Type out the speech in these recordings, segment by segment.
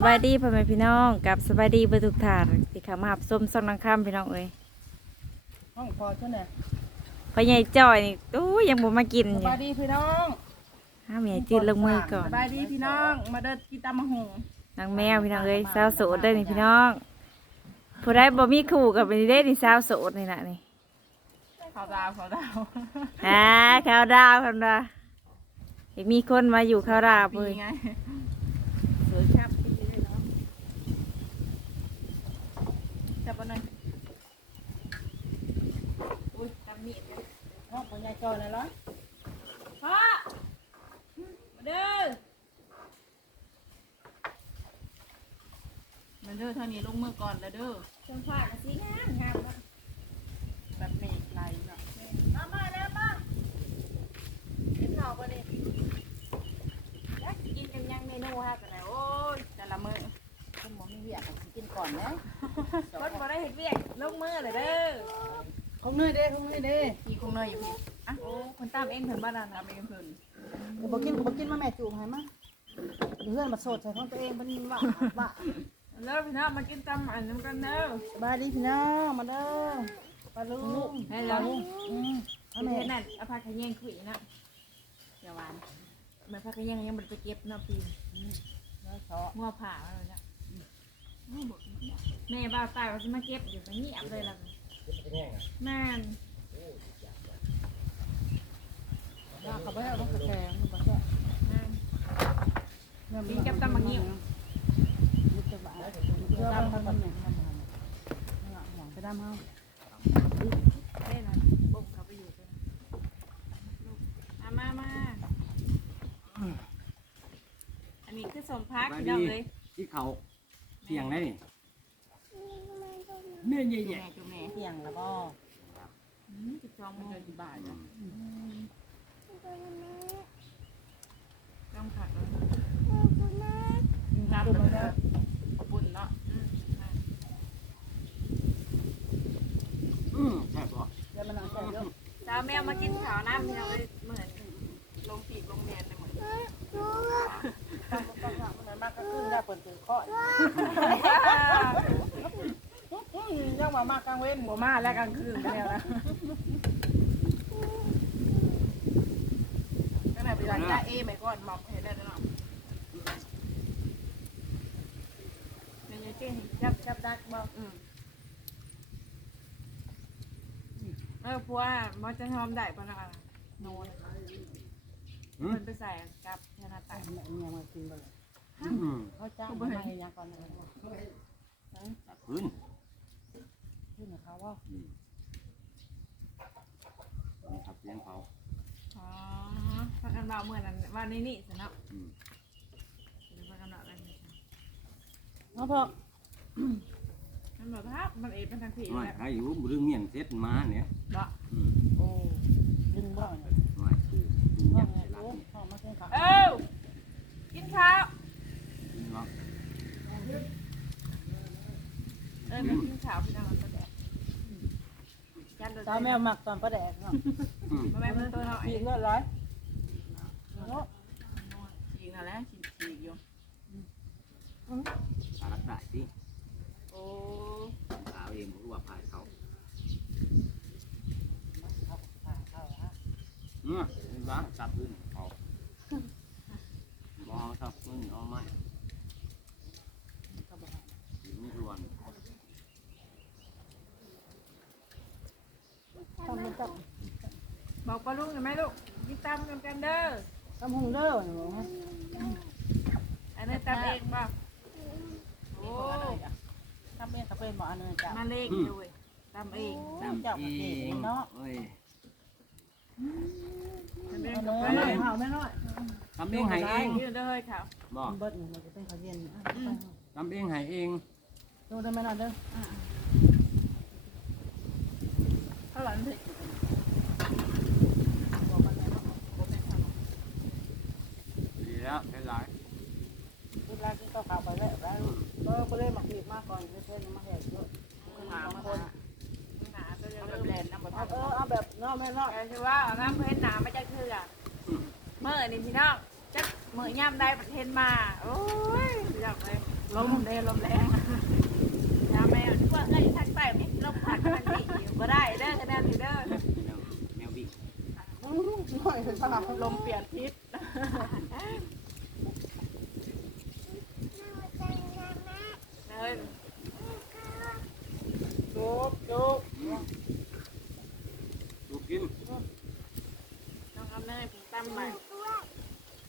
สบายดีพ่อแม่พี่น้องกับสบายดีเบอร์ทุกท่านที่เข้ามาหับส้มซ่องนังค่ำพี่น้องเอ้ยห้องพอเท่าไหร่พ่อใหญ่จ้อยนี่ตู้ยังบ่มากินอบยู่ายดีพี่น้องห้ามใหญ่จืดลงมือก่อนสบายดีพี่น้อง มาเดินกินตำมะฮงนางแมวพี่น้องเอ้ยสาวโสดได้อนี่พี่น้องผู้ใดบ่มีคู่กับนี่ได้นี่สาวโสดนี่น่ะนี่ขาวดาวขาวดาวอ่าข้าวดาวคันว่าเห็นมีคนมาอยู่ข้าวดาวปีเพิ่นไงสวยแซ่บปีเลยเนาะจับปะหน่อยอุ้ยตำมีดกัน ห้องของยายจอยเลยเหรอพ่อมาเด้อมาเด้อเท่านี้ลงมือก่อนแล้วเด้อจังหวะสีงามงามแบบเมฆไหลเนาะมามาแล้วมากินข้าวบ่นี่แล้วกินกันยังเมนูฮะกันแล้วโอ้ยแต่ละมือคนหมอมีเวียกกินก่อนนะคนบ่ได้เห็ดเวียกลงมือเลยเด้อของเนยเด้ของเนยเด้พี่คงเนยอยู่พี่อะโอ้คน ตามเองเพิ่นบ้านนั้นทำเองเพิ่นเดี๋ยวบอกกินก็บอกกินมาแม่จูงให้มาเพื่อนมาโสดใส่ของตัวเองเป็นว่าว่าแล้วพี่น้องมากินตำอันน้ำกันเด้อสบายดีพี่น้องมาเด้อปลาลูกให้แล้วอืมเอาเอาแม่แม่นั่นเอาผ้าขะแยงคุยนะอย่าหวานแม่ผ้าขะแยงยังบ่ได้ไปเก็บเนาะปีนแล้วของัวผ่าแล้วเนี่ยแม่บ้าวตายว่าสิมาเก็บอยู่ก็เงียบเลยล่ะแม่น ว่า เขาไปเอาต้องกระแกงมันก็จะแม่นกินกับตำบักหุ่งมันจะบ้าเพื่อทำทำหนึ่งทำมันหวังไปดำเฮาเล่น่ะบุกเขาไปอยู่กันมามามาอันนี้คือสมพักพี่น้องเลยที่เขาเที่ยงได้นี่แม่ใหญ่แม่จุแม่เที่ยงแล้วก็สิบสองโมมันงเดินที่บ่ายนะ ต้องขัดน้ำมันก็ขอบปุ่นเนาะอืมแซ่บบ่เดี๋ยวมันนอนแช่เยอะสาวแมวมากินขาวน้ำพี่น้องเลยเหมือนลงปีกลงแมนไปหมดตามมันก็มันมากก็ขึ้นได้เปิดตื่นข้อยังว่ามากกลางเว้นหัวมาแล้วกลางคืนแล้วนะ ตั้งแต่เวลาจ้าเอไปก่อนหมอบเห็นได้เนาะเป็นยังไงจับจับดักบอกอืมเออพัวมอจะทอมได้ปะนะโน่นอืมมันไปใส่กับธนาแต่ตาเนี่ยเนี่ยมากินไปเลยอืมเขาจ้างมาให้ยังก่อนเลยพื้นขึ้นเขาว่าอืมนี่ครับเลี้ยงเขา อ๋อพักกันเบาเมื่อนั้นว่านี่นี่สนับอืมพักกันเบาอะไรนี่เขาพอมันบอกครับมันเอ็ดเป็นทางผีน้อยแล้วใครอยู่บ่เรื่องเมียนเซ็ตมาเนี่ยเนาะอืมโอ้ดึงบ่อยน้อยคือกินพ่อยักษ์ไงใส่หลังลูกนี่พ่อมาเส้นขาเอ้ากินข้าวกินเนาะเออกินข้าวพี่น้องก็ได้ยันโดน สาวแมวหมักตอนประแดกเนาะอืมมาแม่เป็นตัวหน่อยปีกเลือดร้อยเนาะฉีกนั่นแหละฉีกฉีกอยู่สารักได้สิโอ้สาวเองบ่รู้ว่าพายเขาอืมเห็นบ่สับพื้นเขาบ่เอาสับพื้นเอาไม้มีรวน ทำมันจับบอกปลาลูกเห็นไหมลูกกินตามกันกันเด้อทำหงเด้อหนูอันนี้ตามเองป่ะโอ้ทำเองกับเป็นหมออันนึงจ้ะมาเลขด้วยตามเองเจ้ากับเองเนาะเอ้ยทำเองเอากับเนื้ไปอเห่าไม่น้อยทำเองให้เองยืนเลยค่ะบ่เบิดมันจะเป็นข้าวเย็นทำเองให้เองดูได้ไหมน้อยเด้อ เท่าไหร่มันถึง ดีแล้วเป็นไร เวลากินข้าวขาวไปแล้วแล้วก็ไปเลยหมักดีมากก่อนเพื่อนมาแหกเยอะ หามาคน หนาตัวเดียว เอา เล แบบแล ย นด์น้ำบะ เอา ทัน เออเอาแบบ เนาะแม่เนาะแต่คือว่าเอาน้ำเพื่อนหนามาจากเถื่อเมื่อนี่พี่น้องจักเมื่อย่ำได้ประเทศมา โอ้ยพี่น้องเลยลมเด้ลมแรงยาแมวที่ว่าไอ้ทางใต้นี่ลมพัดมันนี่อยู่บ่ได้เด้อคะแนนนี่เด้อแมวแมววิ่งหน่อยเป็นปลาลมเปลี่ยนทิศเฮ้ย จุ๊บจุ๊บ ลูกกิน น้องอำเนยผมตั้มใหม่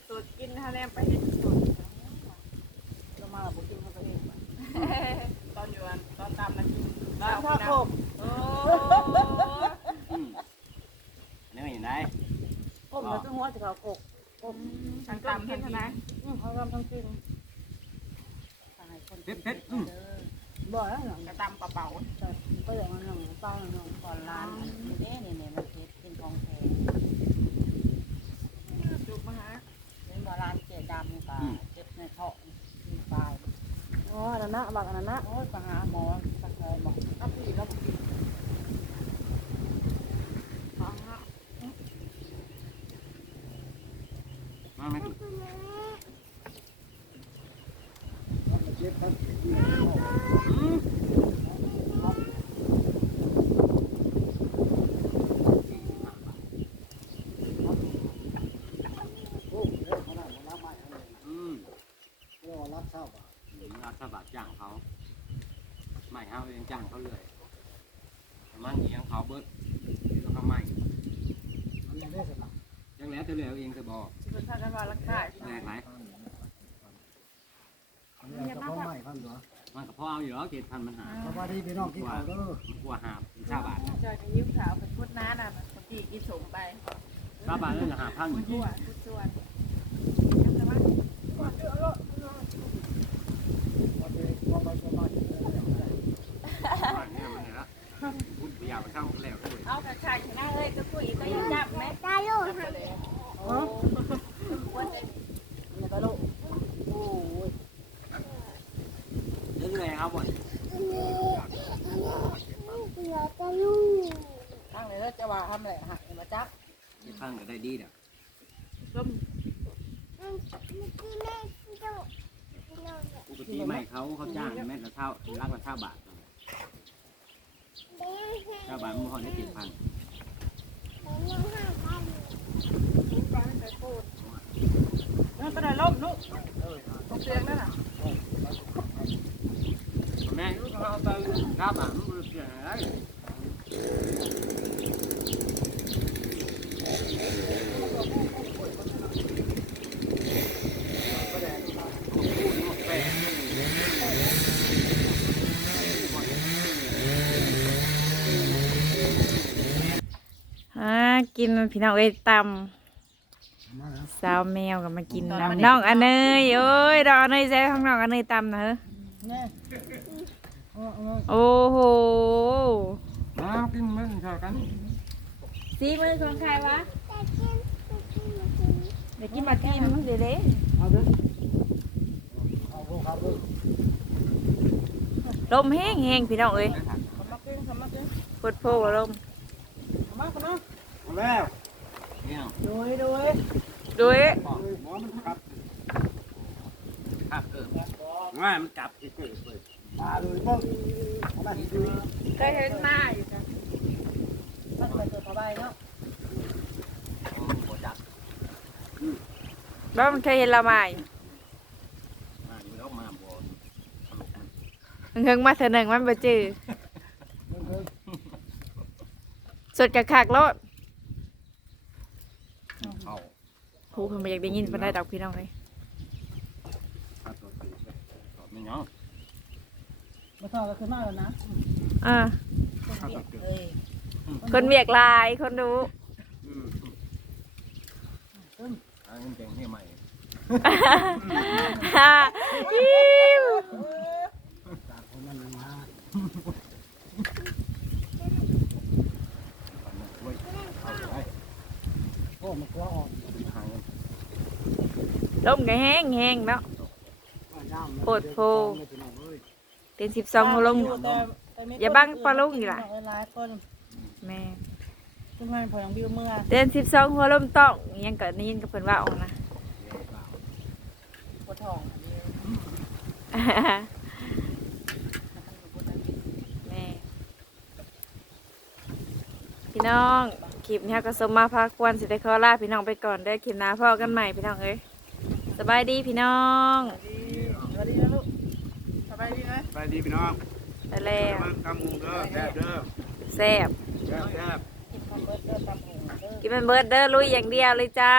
สูตรกินคะแนนไปเห็นสูตร จะมาบุกินเขาตัวเอง ตอนอยู่อันตอนตามนะ กินถ้าแล้วถ้าพี่โคน้องกโอ้อืมเนื้ออย่างไรโคกมันต้องหัวจะเขาโคกโคกทั้งตามทั้งคณะเขาทำทั้งกินเผ็ดเผ็ดอืมบ่อยแล้วหนังกระตำเป่าก็อย่างนั้นหนังปลาหนังก่อนร้านนี่เด้นี่เนี่ยมันเฮ็ดเป็นของแท้ๆดูมาหาเป็นโบราณเจดำนี่ก็เจ็บในท้องมีปลายอ๋ออันนั้นนะบักอันนั้นนะโอ้ยไปหาหมอสักเลยบอก เอาปีแล้วกิน ของฮะ มาไม่ถูก เจ็บครับ อืม โอ้เรื่องขนาดรับไม่เลย อืม เรื่องรับเศร้าป่ะ รัฐบาลจ้างเขาไม่ห้าเองจ้างเขาเลยมันเองเขาเบิดแล้วเขาไม่อันนี้ได้สำหรับยังแล้วจะเหลือเองจะบอกสิเป็นท่านว่าราคาแรงไห มอันนี้ก็ต้องใหม่พันตัวมันกับพ่อเอาอยู่แล้วเจ็ดพันมันหาสวัสดีพี่น้องกินข้าวเด้อกลัวหาชาวบ้านจอยจะยิ้มขาวเป็นพุทธน้าน่ะปกติกินสมไปชาวบ้านเรื่องหาพันทั่วทุกส่วนวันนี้ว่าไปสบายเลยเนี่ยมันเนี่ยละพูดยาวไปเข้าแล้วด้วยเอากระชายชนะเอ้ยก็คุยก็ยังจับไหมโอ้ยไปลูกโอ้ย เรื่อยๆเอาบ่อย ตั้งเลยแล้วจะว่าทำอะไรหักมาจับ เจ็ดพันก็ได้ดีเด้อ ต้ม ปกติไม่เขาเขา จ้างแม่ละเท่ารักละเท่าบาทเท่าบาทมันพอได้ติดพันนั่นก็ได้ล่มลูกตรงเตียงนั่นน่ะแม่ลูกเขาเอาไปเท่าบาทมันบ่เสียอะไร อ่ากินพี่น้องเอ้ยตมาแล้วำสาวแมวกับมากินน้ำน้องอันเนยโอ้ยดอกอันเนยแซ่ข้างน้องอันเนยตำนะเฮ้อนี่เออเออโอ้โหมากินมันเท่ากันสีมือของใครวะเดี๋ยวกินมากินเดี๋ยวเด้เอาเด้อเอาพวกเขาเด้อลมแห้งแห้งพี่น้องเอ้ยขมากินขมากินปวดโพกลมขมาขมาเอา แล้วเนี่ยโดยโดยดูเอ้ยหมอมันกลับกลับเกิดง่ายมันกลับเกิดเกิดมาเลยบ้างเอามาดูเคยเห็นหน้าอยู่จ้ะมันเปิดตัวสบายเนาะหัวจับบ้ามันเคยเห็นเรามาอยู่มาอยู่แล้วมาบ่เฮิงมาเถอะหนึ่งมันบ่จือเพิ่งสดกะคักโลด เข้าหูเพิ่นบ่อยากได้ยินเพิ่นได้ดอกพี่น้องเอ้ยถ้าตัวตีไม่ยังมาต่อกันขึ้นมาแล้วนะอ่าคนเปียกเลยคนเวียกหลายคนดูอืมอันนี้เป็นที่ใหม่ฮ่าอิ๊ว จากคนนั้นมา เอาไป โอ้มันกลัวอ่อน หาง ลม ก็แห้งแห้งเนาะโคตรโพ เต็นสิบสองลง อย่าบังปลาลุงอีกล่ะ หลายคนแม่ทุกคนพอยังวิวเมื่อเต็นสิบสองหัวลมต้องยังเกิดได้ยินกับเพิ่นว่าออกนะ ปวดท้อง แม่พี่น้อง คลิปนี้ก็สมมาพาควรสิได้ขอลาพี่น้องไปก่อนได้อคลิปหน้าพ่อกันใหม่พี่น้องเอ้ย สบายดีพี่น้องสวัสดีนะลูกสบายดีไหมไปดีพี่น้องไปแล้วกำมูเด้อแซ่บเด้อแซ่บแซ่บแซ่บกินข้าวเบิร์ดเด้อตำหงเด้อกินเป็นเบิร์ดเด้อลุยอย่างเดียวเลยจ้า